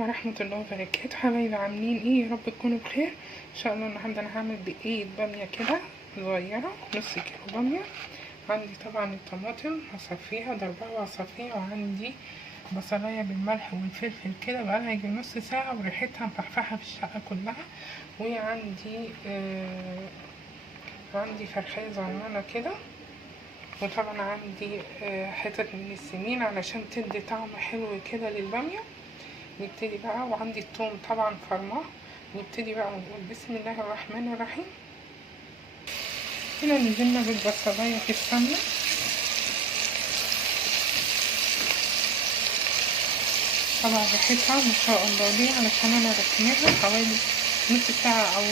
ورحمة الله وبركاته. حبايبي عاملين ايه؟ يا رب تكونوا بخير ان شاء الله. النهارده انا هعمل دقيقة بامية كده صغيرة، نص كيلو بامية. عندي طبعا الطماطم هصفيها ضربها وهصفيها، وعندي بصلاية بالملح والفلفل كده بقالها يجي نص ساعة وريحتها مفحفحة في الشقة كلها. وعندي عندي فرخية صغننة كده، وطبعا عندي حتت من السمين علشان تدي طعم حلو كده للبامية. نبتدي بقى، وعندي الثوم طبعا فرماه. نبتدي بقى ونقول بسم الله الرحمن الرحيم. هنا نزلنا بالبصلاية في السمنة، طبعا ريحتها ما شاء الله دي علشان انا ركناها حوالي نص ساعة او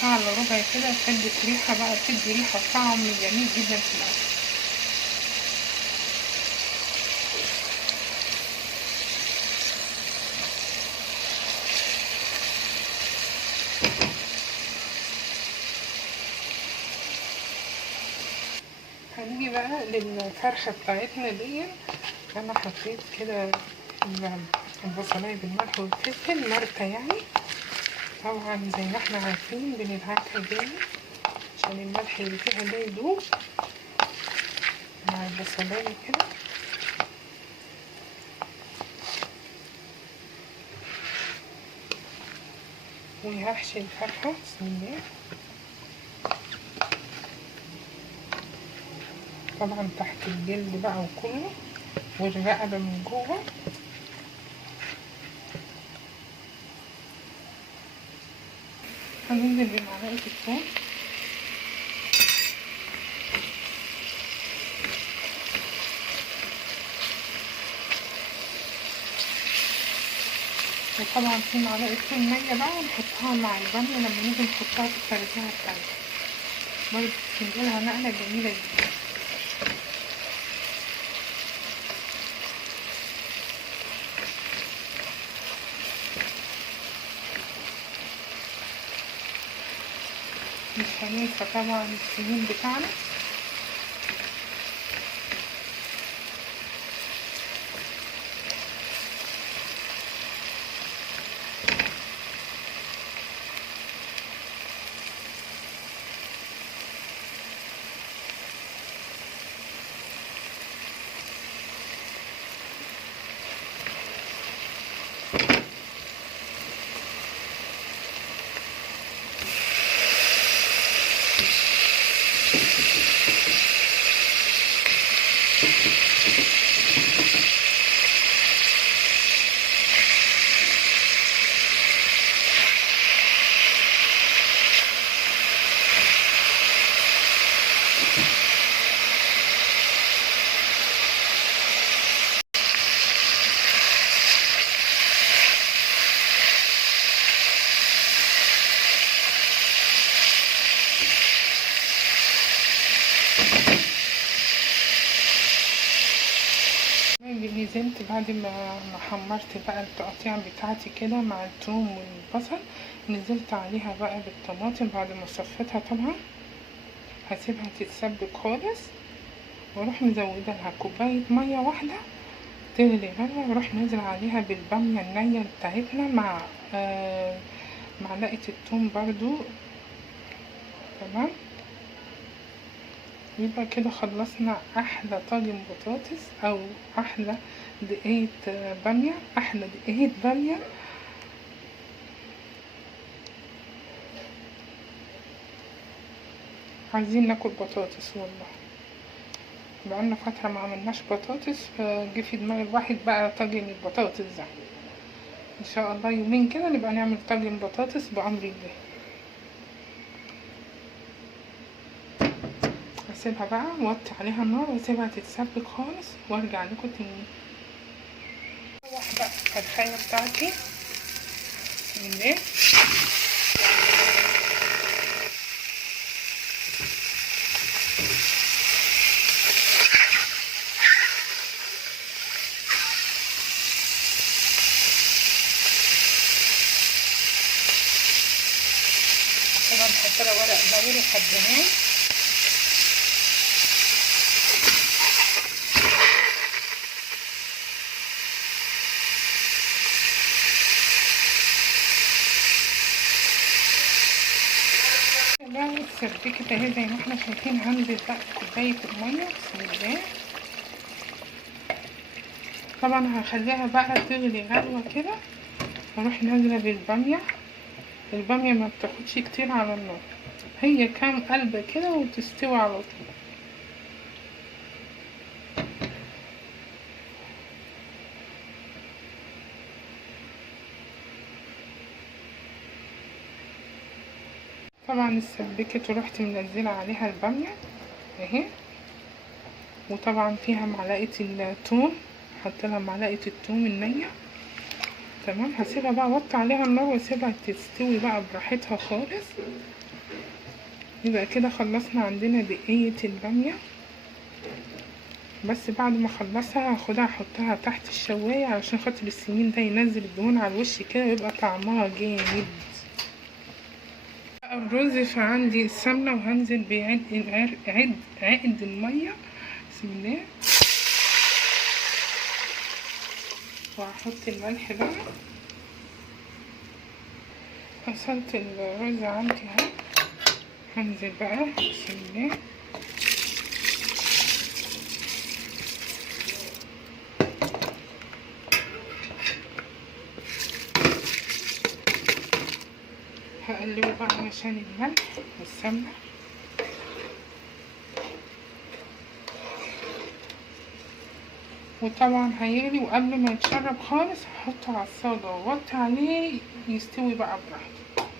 ساعة الا ربع كده، خدت ريحة بقى، بتدي ريحة وطعم جميل جدا في الاكل. هنيجي بقى للفرخة بتاعتنا دي. انا حطيت كده البصلاية بالملح والفلفل مرتة يعني، طبعا زي ما احنا عارفين بندعكها جامد عشان الملح اللي فيها ده يدوب مع البصلاية كده. وهحشي الفرخة بسم الله، طبعا تحت الجلد بقى وكله، والرقبة من جوه. هننزل بمعلقة الثوم، وطبعا في معلقة ثوم نية بقى نحطها مع البامية لما نيجي نحطها في التركيبة بتاعتها، برضه بتديلها نقلة جميلة جدا. مش هننسى طبعا السمين بتاعنا، نزلت بعد ما حمرت بقى التقطيع بتاعتي كده مع الثوم والبصل، نزلت عليها بقى بالطماطم بعد ما صفيتها. طبعا هسيبها تتسبك خالص، واروح مزوده لها كوبايه ميه واحده تغلي غلوه، واروح نازل عليها بالباميه النيه بتاعتنا مع معلقه الثوم برضو. تمام، يبقى كده خلصنا احلى طاجن بطاطس او احلى دقيقة بامية، احلى دقيقة بامية. عايزين ناكل بطاطس والله، بقالنا فترة ما عملناش بطاطس، فجه في دماغ الواحد بقى طاجن البطاطس ده. ان شاء الله يومين كده نبقى نعمل طاجن بطاطس بأمر الله. اسيبها بقى ووطي عليها النار واسيبها تتسبك خالص وارجع لكم تاني. واحدة بقى الفرخية بتاعتي بسم الله. طبعا حط لها ورق لوري حبهان، سبكت اهي زي ما احنا شايفين. هنزل بقى كوباية المية بسم الله. طبعا هخليها بقى تغلي غلوة كده، واروح نازلة بالبامية. البامية ما بتاخدش كتير على النار، هي كام قلبة كده وتستوي على طول. طبعا اتسبكت ورحت منزلة عليها البامية اهي، وطبعا فيها معلقة الثوم، حطيلها معلقة الثوم النية. تمام، هسيبها بقى اوطي عليها النار واسيبها تستوي بقى براحتها خالص. يبقى كده خلصنا عندنا دقية البامية. بس بعد ما اخلصها هاخدها احطها تحت الشواية علشان خاطر السمين ده ينزل الدهون على الوش كده ويبقى طعمها جامد. الرز فعندي السمنة، وهنزل عقد المية بسم الله. وهحط الملح بقى. غسلت الرز عندي اهو، هنزل بقى بسم الله. هقلبه بقى عشان الملح والسمنة. وطبعا هيغلي، وقبل ما يتشرب خالص هحطه على الصاجة واوطي عليه يستوي بقى براحته.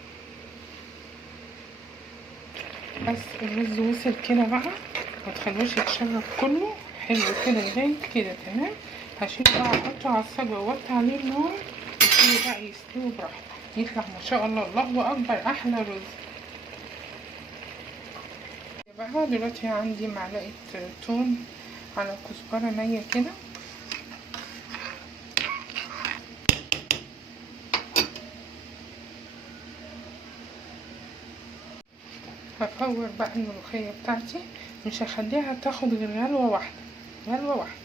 بس الرز وصل كده بقى، متخلوش يتشرب كله، حلو كده لغاية كده تمام. هشيل بقى احطه على الصاجة واوطي عليه النار ويبتدي بقى يستوي براحته، يطلع ما شاء الله الله اكبر احلى رز. بقى دلوقتي عندي معلقة توم على كزبرة نية كده. هفور بقى الملوخية بتاعتي، مش هخليها تاخد غير غلوة واحدة، غلوة واحدة.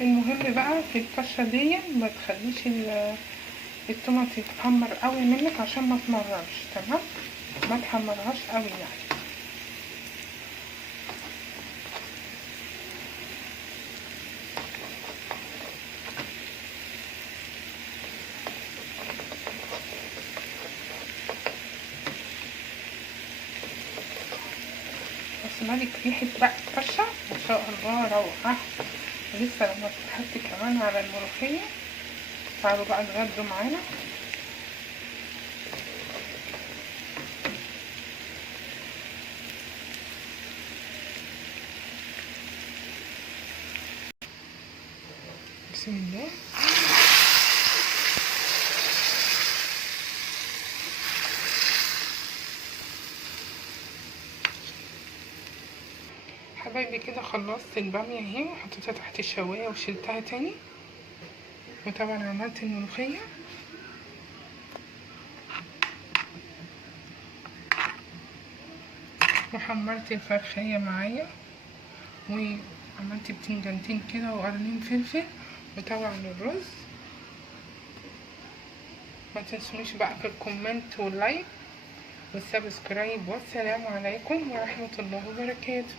المهم بقى في الطشة دي ما تخليش التومة تتحمر قوي منك عشان ما تمررش. تمام، ما تحمرهاش قوي يعني. بس مالك ريحة بقى الطشة ما شاء الله روعة. ولسه لما تحط كمان على الملوخية. تعالوا بقى اتغدوا معانا. بسم الله. حبايبي كده خلصت البامية اهي، وحطيتها تحت الشواية وشلتها تاني. وطبعا عملت الملوخية، وحمرت الفرخية معايا، وعملت بتنجانتين كده وقرنين فلفل، وطبعا الرز. ما تنسونيش بقى في الكومنت واللايك والسبسكرايب، والسلام عليكم ورحمة الله وبركاته.